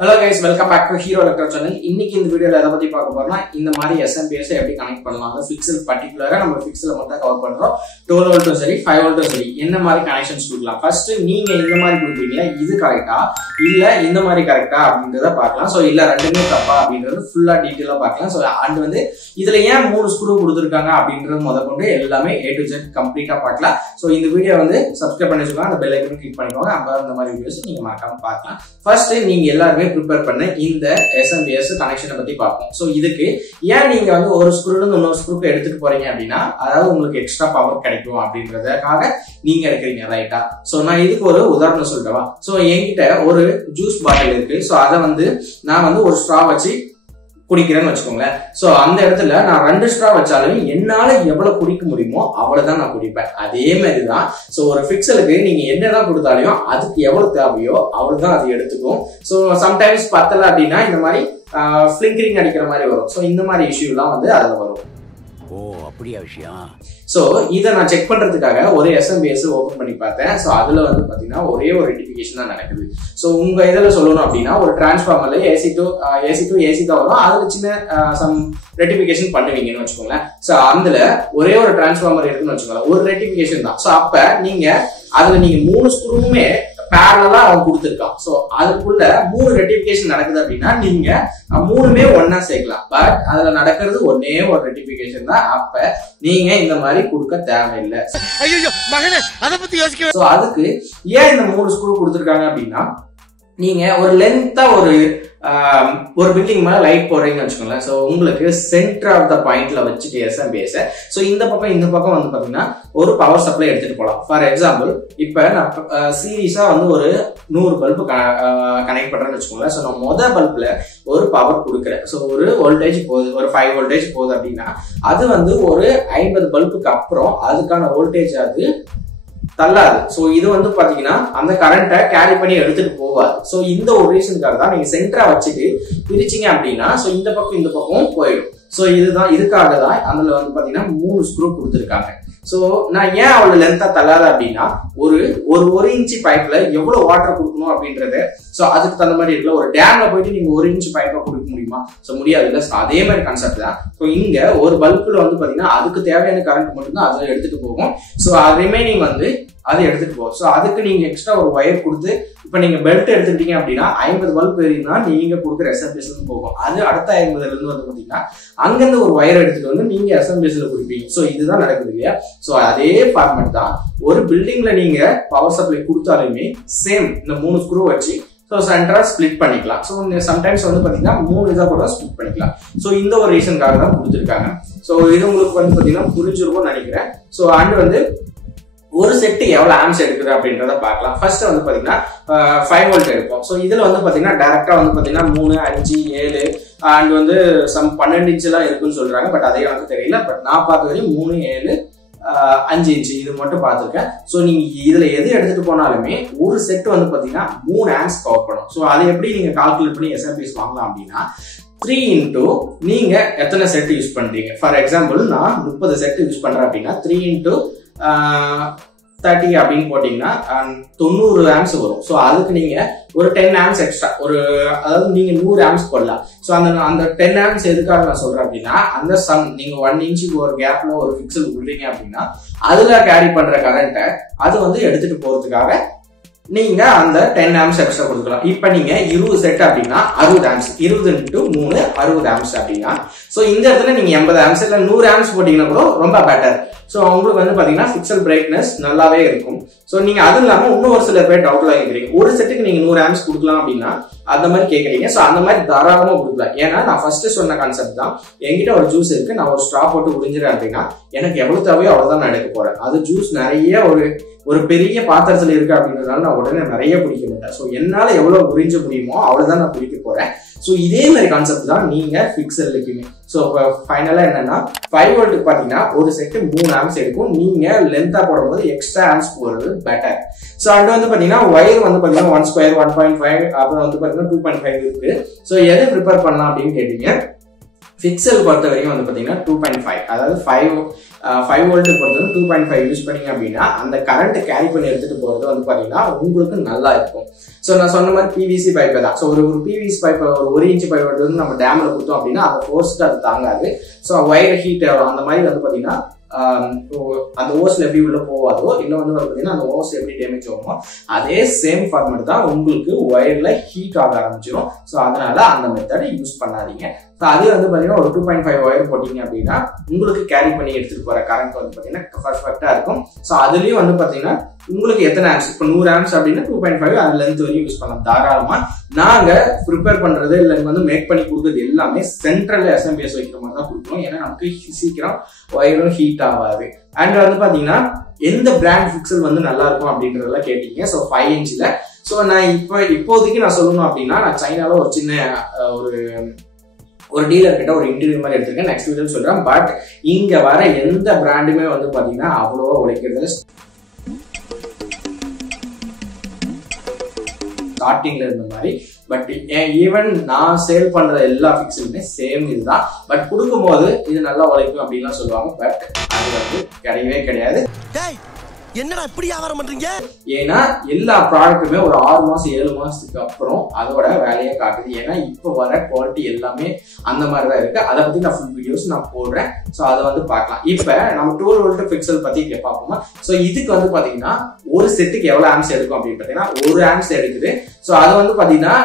Hello guys, welcome back to Hero Electro channel. இன்னைக்கு இந்த வீடியோல எதை பத்தி பார்க்க போறோம்னா இந்த மாதிரி SMPS எப்படி கனெக்ட் பண்ணலாம். ஃபிக்ஸல் பர்టిక్యులரா நம்ம ஃபிக்ஸல மட்டும் கவர் பண்றோம். 12 வோல்ட்டும் சரி 5 வோல்ட்டும் சரி என்ன மாதிரி கனெக்ஷன்ஸ் கொடுக்கலாம். ஃபர்ஸ்ட் நீங்க இந்த மாதிரி கொடுப்பீங்க இது கரெக்ட்டா இல்ல இந்த மாதிரி கரெக்ட்டா அப்படிங்கறத பார்க்கலாம். சோ இல்ல ரெண்டுமே தப்பா அப்படிங்கறது ஃபுல்லா டீடைலா பார்க்கலாம். சோ அண்ட் வந்து இதுல ஏன் மூணு ஸ்க்ரூ கொடுத்திருக்காங்க அப்படிங்கறது முதற்கொண்டு எல்லாமே A to Z கம்ப்ளீட்டா பார்க்கலாம். சோ இந்த வீடியோ வந்து சப்ஸ்கிரைப் பண்ணி வச்சுக்கோங்க. அந்த பெல் ஐகானை கிளிக் பண்ணிக்கோங்க. அப்ப அந்த மாதிரி வீடியோஸ் நீங்க மறக்காம பார்க்கலாம். ஃபர்ஸ்ட் நீங்க எல்லாரும் prepare பண்ண இந்த SMPS கனெக்ஷனை பத்தி பார்ப்போம். சோ இதுக்கு ஏன் நீங்க வந்து ஒரு ஸ்க்ரூல இருந்து இன்னொரு ஸ்க்ரூக்கு எடுத்துட்டு போறீங்க அப்படின்னா அதாவது உங்களுக்கு எக்ஸ்ட்ரா பவர் கிடைக்கும் அப்படின்றதுக்காக நீங்க எடுக்கிறீங்க ரைட்டா. சோ நான் இதுக்கு ஒரு உதாரணம் சொல்றவா. சோ என்கிட்ட ஒரு ஜூஸ் பாட்டில் இருக்கு. சோ அதை வந்து நான் வந்து ஒரு ஸ்ட்ரா வச்சு குடிக்கிறேன்னு வச்சுக்கோங்களேன். சோ அந்த இடத்துல நான் 2 ஸ்ட்ரா வச்சாலும் என்னால எவ்வளவு குடிக்க முடியுமோ அவ்வளவுதான் நான் குடிப்பேன். அதே மாதிரிதான் சோ ஒரு ஃபிக்ஸலுக்கு நீங்க என்னதான் கொடுத்தாலும் அதுக்கு எவ்வளவு தேவையோ அவ்வளவுதான் அது எடுத்துக்கும். சோ சம்டைம்ஸ் பத்தல அப்படின்னா இந்த மாதிரி ஃபிளிங்கரிங் அடிக்கிற மாதிரி வரும். சோ இந்த மாதிரி இஷ்யூ எல்லாம் வந்து அதுல வரும். ஓ அப்படியா விஷயம். சோ இதை நான் செக் பண்றதுக்காக ஒரு SMPS ஓபன் பண்ணி பார்த்தேன். சோ அதுல வந்து பாத்தீங்கன்னா ஒரே ஒரு ரெக்டிஃபிகேஷன் தான் நடக்குது. சோ உங்க இதுல சொல்லணும் அப்படின்னா ஒரு டிரான்ஸ்ஃபார்மர்ல AC to AC தான் வரும். அதுல சின்ன சம் ரெக்டிஃபிகேஷன் பண்ணுவீங்கன்னு வச்சுக்கோங்களேன். சோ அதுல ஒரே ஒரு டிரான்ஸ்ஃபார்மர் இருக்குன்னு வச்சுக்கோங்களேன். ஒரு ரெக்டிஃபிகேஷன் தான். சோ அப்ப நீங்க அதுல நீங்க 3 ஸ்க்ரூவுமே பேரலா அவன் கொடுத்துருக்கான். சோ அதுக்குள்ள 3 ரெக்டிஃபிகேஷன் நடக்குது அப்படின்னா நீங்க 3மே ஒன்னா சேர்க்கலாம். பட் அதுல நடக்கிறது ஒன்னே ஒரு ரெக்டிஃபிகேஷன் தான். அப்ப நீங்க இந்த மாதிரி கொடுக்க தேவையில்லை. சோ அதுக்கு ஏன் இந்த 3 ஸ்க்ரூ கொடுத்துருக்காங்க அப்படின்னா நீங்க ஒரு லென்த்தா ஒரு பில்டிங் மேல லைட் போடுறீங்கன்னு வச்சுக்கோங்களேன். சோ உங்களுக்கு சென்டர் ஆஃப் த பாயிண்ட்ல வச்சுட்டு SMPS சோ இந்த பக்கம் வந்து பாத்தீங்கன்னா ஒரு பவர் சப்ளை எடுத்துட்டு போலாம். ஃபார் எக்ஸாம்பிள் இப்ப நான் சீரீஸா வந்து ஒரு 100 பல்பு கனெக்ட் பண்றேன்னு வச்சுக்கோங்களேன். சோ நான் மொத பல்ப்ல ஒரு பவர் கொடுக்குறேன். சோ ஒரு வோல்டேஜ் போகுது, ஒரு 5 வோல்டேஜ் போகுது அப்படின்னா அது வந்து ஒரு 50 பல்புக்கு அப்புறம் அதுக்கான வோல்டேஜ் அது தள்ளாது. சோ இது வந்து பாத்தீங்கன்னா அந்த கரண்ட்டை கேரி பண்ணி எடுத்துட்டு போவாது. சோ இந்த ஒரு ரீசனுக்காக தான் நீங்க சென்டரா வச்சுட்டு பிரிச்சிங்க அப்படின்னா சோ இந்த பக்கம் போயிடும். சோ இதுக்காக தான் அதுல வந்து பாத்தீங்கன்னா 3 ஸ்க்ரூ கொடுத்துருக்காங்க. சோ நான் ஏன் அவ்வளவு லென்த்தா தள்ளாத அப்படின்னா ஒரு இன்ச்சு பைப்ல எவ்வளவு வாட்டர் கொடுக்கணும் அப்படின்றது சோ அதுக்கு தகுந்த மாதிரி இருக்குல்ல. ஒரு டேம்ல போயிட்டு நீங்க 1 இன்ச் பைப்பா கொடுக்க முடியுமா? சோ முடியாது இல்ல. அதே மாதிரி கான்செப்ட் தான். சோ இங்க ஒரு பல்புல வந்து பாத்தீங்கன்னா அதுக்கு தேவையான கரண்ட் மட்டும் தான் அதுல எடுத்துட்டு போகும். சோ ரிமைனிங் வந்து அது எடுத்துட்டு போகும். சோ அதுக்கு நீங்க எக்ஸ்ட்ரா ஒரு ஒயர் கொடுத்து இப்ப நீங்க பெல்ட் எடுத்துக்கிட்டீங்க அப்படின்னா 50 பல்ப் ஏறினா நீங்க கொடுக்குற SMPS போகும். அது அடுத்த 50ல இருந்து வந்து பாத்தீங்கன்னா அங்கிருந்து ஒரு ஒயர் எடுத்துட்டு வந்து நீங்க SMPSல கொடுப்பீங்க. சோ இதுதான் நடக்குது இல்லையா. சோ அதே ஃபார்மேட் தான் ஒரு பில்டிங்ல நீங்க பவர் சப்ளை கொடுத்தாலுமே சேம் இந்த 3 ஸ்க்ரூ வச்சு சோ சென்டரா ஸ்பிளிட் பண்ணிக்கலாம். சோ சம்டைம்ஸ் வந்து பாத்தீங்கன்னா 3 இதா கூட ஸ்பிளிட் பண்ணிக்கலாம். சோ இந்த ஒரு ரீசனுக்காக தான் கொடுத்துருக்காங்க. சோ இது உங்களுக்கு வந்து பாத்தீங்கன்னா புரிஞ்சிருக்கும்னு நினைக்கிறேன். சோ அண்ட் வந்து ஒரு செட் எவ்வளவு ஆம்ஸ் எடுக்குது அப்படின்றத பார்க்கலாம். ஃபர்ஸ்ட் வந்து பாத்தீங்கன்னா 5 வோல்ட் எடுப்போம். சோ இதுல வந்து பாத்தீங்கன்னா டைரக்டா வந்து பாத்தீங்கன்னா 3, 5, 7 அண்ட் வந்து சம் 12 இன்ச் எல்லாம் இருக்குன்னு சொல்றாங்க. பட் அதே எனக்கு தெரியல. பட் நான் பார்த்த வரையும் 3, 7, 5 இன்ச் இது மட்டும் பார்த்திருக்கேன். சோ நீங்க இதுல எது எடுத்துட்டு போனாலுமே ஒரு செட் வந்து பாத்தீங்கன்னா 3 ஆம்ஸ் கவர் பண்ணும். சோ அதை எப்படி நீங்க கால்குலேட் பண்ணி SMPS வாங்கலாம் அப்படின்னா 3 into நீங்க எத்தனை செட் யூஸ் பண்றீங்க. ஃபார் எக்ஸாம்பிள் நான் 30 செட் யூஸ் பண்றேன் அப்படின்னா 3 into 30 அப்படின்னு போட்டீங்கன்னா 90 ஆம்ஸ் வரும். சோ அதுக்கு நீங்க ஒரு 10 ஆம்ஸ் எக்ஸ்ட்ரா அதாவது நீங்க 100 ஆம்ஸ் போடலாம். சோ அந்த 10 ஆம்ஸ் எதுக்காக நான் சொல்றேன் அப்படின்னா அந்த சம் நீங்க 1 இன்ச்சுக்கு ஒரு கேப்ல ஒரு பிக்சல் விடுறீங்க அப்படின்னா அதுல கேரி பண்ற கரண்ட்டை அது வந்து எடுத்துட்டு போறதுக்காக நீங்க அந்த 10 ஆம்ஸ் எக்ஸ்ட்ரா கொடுக்கலாம். இப்ப நீங்க 20 செட் அப்படின்னா 60 ஆம்ஸ் 20 into 3 60 ஆம்ஸ் அப்படின்னா சோ இந்த இடத்துல நீங்க 80 ஆம்ஸ் இல்ல 100 ஆம்ஸ் போட்டீங்கன்னா கூட ரொம்ப பெட்டர். சோ உங்களுக்கு வந்து பாத்தீங்கன்னா பிக்சல் பிரைட்னஸ் நல்லாவே இருக்கும். சோ நீங்க அது இல்லாம இன்னும் ஒரு சில பேர் டவுட்ல கேக்குறீங்க ஒரு செட்டுக்கு நீங்க 100 ஆம்ஸ் கொடுக்கலாம் அப்படின்னா அந்த மாதிரி கேக்குறீங்க. சோ அந்த மாதிரி தாராளமா கொடுக்கலாம். ஏன்னா நான் ஃபர்ஸ்ட் சொன்ன கான்செப்ட் தான். என்கிட்ட ஒரு ஜூஸ் இருக்கு, நான் ஒரு ஸ்ட்ரா போட்டு உறிஞ்சிறேன் அப்படின்னா எனக்கு எவ்வளவு தேவையோ அவ்வளவுதான் நான் எடுக்க போறேன். அது ஜூஸ் நிறைய ஒரு பெரிய பாத்திரத்துல இருக்கு அப்படின்றதுனால நான் உடனே நிறைய குடிக்க மாட்டேன். சோ என்னால எவ்வளவு உறிஞ்ச முடியுமோ அவ்வளவுதான் நான் குடிக்க போறேன். சோ இதே மாதிரி கான்செப்ட் தான் நீங்க பிக்சல் இருக்குங்க. சோ ஃபைனலா என்னன்னா 5 வோல்ட் பாத்தீங்கன்னா ஒரு செட் 3 ஆம்ஸ் எடுக்கும். நீங்க லென்த்தா போடும்போது எக்ஸ்ட்ரா ஆம்ஸ் போடுறது பெட்டர். சோ அண்ட் வந்து பாத்தீங்கன்னா ஒயர் வந்து பாத்தீங்கன்னா 1 ஸ்கொயர் 1.5 அப்புறம் வந்து பாத்தீங்கன்னா 2.5 இருக்கு. சோ எதை ப்ரிப்பேர் பண்ணலாம் அப்படின்னு கேட்டீங்க. பிக்சல் பொறுத்த வரைக்கும் வந்து பாத்தீங்கன்னா 2.5, அதாவது 5 வோல்ட் பொறுத்தவரை 2.5 யூஸ் பண்ணீங்க அப்படின்னா அந்த கரண்ட் கேரி பண்ணி எடுத்துட்டு போறது வந்து பாத்தீங்கன்னா உங்களுக்கு நல்லா இருக்கும். ஸோ நான் சொன்ன மாதிரி பிவிசி பைப் தான். ஸோ ஒரு பிவிசி பைப் ஒரு 1 இன்ச் பைப் வந்து நம்ம டேம்ல கொடுத்தோம் அப்படின்னா அதை ஃபோர்ஸ்ட் அது தாங்காது. ஸோ வயர் ஹீட் ஆகும். அந்த மாதிரி வந்து பாத்தீங்கன்னா அந்த ஓஸ்ல எப்படி உள்ள போவாதோ இல்ல வந்து பாத்தீங்கன்னா அந்த ஓஸ் எப்படி டேமேஜ் ஆகுமோ அதே சேம் ஃபார்மேட் தான் உங்களுக்கு ஒயர்ல ஹீட் ஆக ஆரம்பிச்சிடும். ஸோ அதனால அந்த மெத்தடை யூஸ் பண்ணாதீங்க. ஸோ அது வந்து பாத்தீங்கன்னா ஒரு 2.5 ஒயர் போட்டீங்க அப்படின்னா உங்களுக்கு கேரி பண்ணி எடுத்துட்டு போற கரண்ட் வந்து பாத்தீங்கன்னா பர்ஃபெக்டா இருக்கும். ஸோ அதுலயும் வந்து பாத்தீங்கன்னா உங்களுக்கு எத்தனை ஆம்ஸ், இப்போ 100 ஆம்ஸ் அப்படின்னா 2.5 அது லென்த் வரையும் யூஸ் பண்ணலாம் தாராளமா. நாங்க ப்ரிப்பேர் பண்றது இல்லை வந்து மேக் பண்ணி கொடுக்குறது எல்லாமே சென்ட்ரல் எஸ்எம்பிஎஸ் வைக்கிற மாதிரி தான் கொடுக்கணும். ஏன்னா நமக்கு சீக்கிரம் ஒயரும் ஹீட் ஆகாது. அண்ட் வந்து பாத்தீங்கன்னா எந்த பிராண்ட் பிக்சல் வந்து நல்லா இருக்கும் அப்படின்றதெல்லாம் கேட்டீங்க. ஸோ 5 இன்ச்ல ஸோ நான் இப்போதைக்கு நான் சொல்லணும் அப்படின்னா நான் சைனால ஒரு சின்ன ஒரு டீலர் கிட்ட ஒரு இன்டர்வியூ மாதிரி எடுத்திருக்கேன். நெக்ஸ்ட் வீடியோ சொல்றேன். பட் இங்க வர எந்த பிராண்டுமே வந்து பாத்தீங்கன்னா அவ்வளவா உழைக்கிறது ஸ்டார்டிங்ல இருந்த மாதிரி. பட் ஈவன் நான் சேல் பண்ற எல்லா பிக்சலுமே சேம் இதுதான். பட் கொடுக்கும்போது இது நல்லா உழைக்கும் அப்படின்லாம் சொல்லுவாங்க. பட் அது வந்து கிடையவே கிடையாது. என்னடா இப்படி வியாபாரம் பண்றீங்க? ஏன்னா எல்லா ப்ராடக்ட்டுமே ஒரு 6 மாசம் 7 மாசத்துக்கு அப்புறம் அதோட வேலையை காட்டுது. ஏன்னா இப்போ வர குவாலிட்டி எல்லாமே அந்த மாதிரி தான் இருக்கு. அதை பத்தி நான் ஃபுல் வீடியோஸ் நான் போடுறேன். ஸோ அதை வந்து பார்க்கலாம். இப்போ நம்ம 12 வோல்ட் பிக்சல் பத்தி இங்க பார்ப்போமா. ஸோ இதுக்கு வந்து பாத்தீங்கன்னா ஒரு செட்டுக்கு எவ்வளவு ஆம்ஸ் எடுக்கும் அப்படின்னு பாத்தீங்கன்னா 1 ஆம்ஸ் எடுக்குது. ஸோ அது வந்து பாத்தீங்கன்னா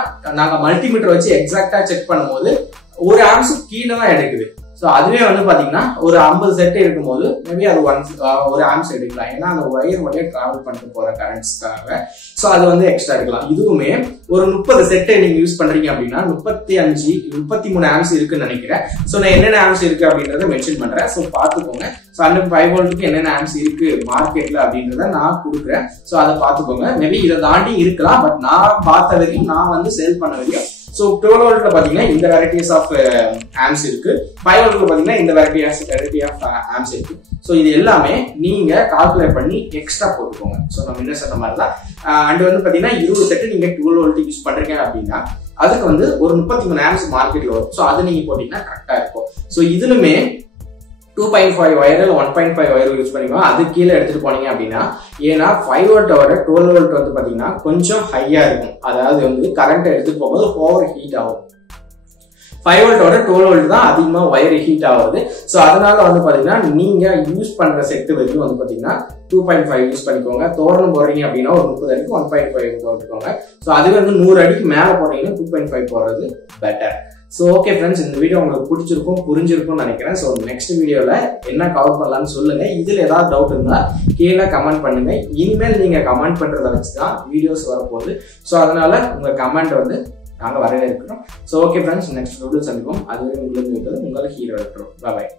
நாங்க மல்டிமீட்டர் வச்சு எக்ஸாக்டா செக் பண்ணும்போது 1 ஆம்ஸ் கீழே தான் எடுக்குது. ஸோ அதுவே வந்து பாத்தீங்கன்னா ஒரு 50 செட் இருக்கும்போது மேபி அது 1 ஆம்ஸ் எடுக்கலாம். ஏன்னா அந்த ஒயர் வழியா டிராவல் பண்ணிட்டு போற கரண்ட்ஸ்க்காக. ஸோ அது வந்து எக்ஸ்ட்ரா எடுக்கலாம். இதுவுமே ஒரு 30 செட்டை நீங்க யூஸ் பண்றீங்க அப்படின்னா 33 ஆம்ஸ் இருக்குன்னு நினைக்கிறேன். ஸோ நான் என்னென்ன ஆம்ஸ் இருக்கு அப்படின்றத மென்ஷன் பண்றேன். ஸோ பாத்துக்கோங்க. ஸோ 5 வோல்ட்டுக்கு என்னென்ன ஆம்ஸ் இருக்கு மார்க்கெட்ல அப்படின்றத நான் கொடுக்குறேன். ஸோ அதை பாத்துக்கோங்க. மேபி இதை தாண்டி இருக்கலாம். பட் நான் பார்த்த வரைக்கும் நான் வந்து சேல் பண்ண வரைக்கும் ஸோ 12 வோல்ட்ல பாத்தீங்கன்னா இந்த வெரைட்டிஸ் ஆஃப் ஆம்ஸ் இருக்கு. 5 வோல்ட்ல பாத்தீங்கன்னா இந்த வெரைட்டி ஆஃப் ஆம்ஸ் இருக்கு. ஸோ இது எல்லாமே நீங்க கால்குலேட் பண்ணி எக்ஸ்ட்ரா போட்டுக்கோங்க. ஸோ நம்ம என்ன சொன்ன மாதிரி தான். அண்ட் வந்து பாத்தீங்கன்னா 20 செட்டு நீங்க 12 வோல்ட் யூஸ் பண்றீங்க அப்படின்னா அதுக்கு வந்து ஒரு 33 ஆம்ஸ் மார்க்கெட்ல வரும். ஸோ அதை நீங்க போட்டீங்கன்னா கரெக்டா இருக்கும். ஸோ இதுலுமே 2.5 ஒயர் இல்லை 1.5 ஒயர் யூஸ் பண்ணிக்கோங்க. அது கீழே எடுத்துட்டு போனீங்க அப்படின்னா ஏன்னா 5 வோல்ட்டோட 12 வோல்ட் வந்து பாத்தீங்கன்னா கொஞ்சம் ஹையா இருக்கும். அதாவது வந்து கரண்ட் எடுத்துட்டு போகும்போது ஓவர் ஹீட் ஆகும். 5 வோல்ட்டோட 12 வோல்ட் தான் அதிகமா ஒயர் ஹீட் ஆகுது. ஸோ அதனால வந்து பாத்தீங்கன்னா நீங்க யூஸ் பண்ற செட்டு வரைக்கும் வந்து பாத்தீங்கன்னா 2.5 யூஸ் பண்ணிக்கோங்க. தோரணம் போடுறீங்க அப்படின்னா ஒரு 30 அடிக்கு 1.5 போட்டுக்கோங்க. ஸோ அது வந்து 100 அடிக்கு மேல போட்டீங்கன்னா 2.5 போடுறது பெட்டர். ஸோ ஓகே ஃப்ரெண்ட்ஸ், இந்த வீடியோ உங்களுக்கு பிடிச்சிருக்கும் புரிஞ்சிருக்கும்னு நினைக்கிறேன். ஸோ நெக்ஸ்ட் வீடியோல என்ன கவர் பண்ணலாம்னு சொல்லுங்க. இதுல ஏதாவது டவுட் இருந்தா கீழே கமெண்ட் பண்ணுங்க. இனிமேல் நீங்க கமெண்ட் பண்றதை வச்சுதான் வீடியோஸ் வரப்போகுது. ஸோ அதனால உங்க கமெண்ட் வந்து நாங்க வரவே இருக்கிறோம். So okay friends, next video சந்திப்போம். அதுவரை உங்களுக்கு உங்களை ஹீரோ இருக்கிறோம். பாய்.